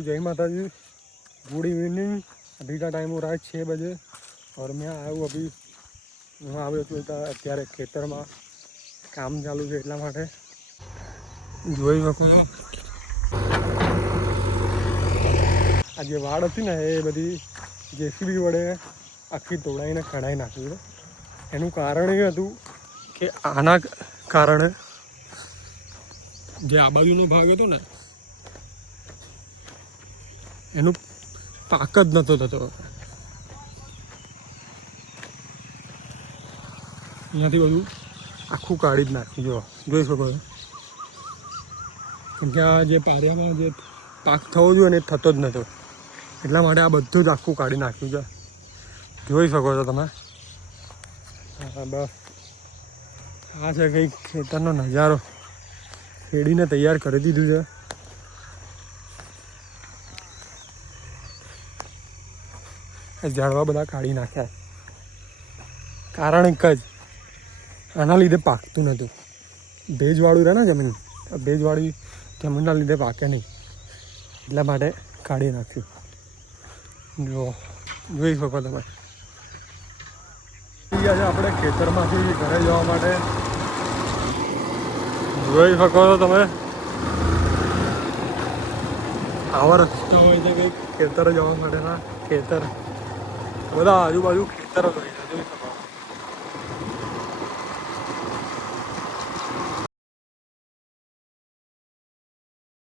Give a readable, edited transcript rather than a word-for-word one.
जय माता जी, good evening. अभी का टाइम हो रहा है 6 बजे और मैं आया हूँ अभी હું આવ્યો છું અત્યારે ખેતરમાં કામ ચાલુ છે એટલા માટે જોઈ શકો છો આ જે વાડ હતી ને એ બધી જેસીબી વડે આખી તોડાઈને કઢાઈ નાખી છે. એનું કારણ એ હતું કે આના કારણે જે આ બાજુનો ભાગ હતો ને એનું પાક જ નહોતો થતો. અહીંયાથી બધું આખું કાઢી જ નાખ્યું. જોઈ શકો છો કેમ કે આ જે પારિયામાં જે પાક થવો જોઈએ ને એ થતો જ નહોતો એટલા માટે આ બધું જ આખું કાઢી નાખ્યું છે. જોઈ શકો છો તમે. બસ આ છે કંઈક ખેતરનો નજારો. ખેડીને તૈયાર કરી દીધું છે. ઝાડવા બધા કાઢી નાખ્યા. કારણ એક જ, આના લીધે પાકતું નહોતું. ભેજવાળું રહે ને જમીન, ભેજવાળી જમીનના લીધે પાકે નહીં એટલા માટે કાઢી નાખ્યું. જોઈ શકો તમે. ગયા છે આપણે ખેતરમાંથી ઘરે જવા માટે. જોઈ શકો છો તમે. આવા રસ્તા હોય છે કંઈક ખેતર જવા માટેના. ખેતર બધા આજુબાજુ ખેતર હોય છે. જોઈ શકો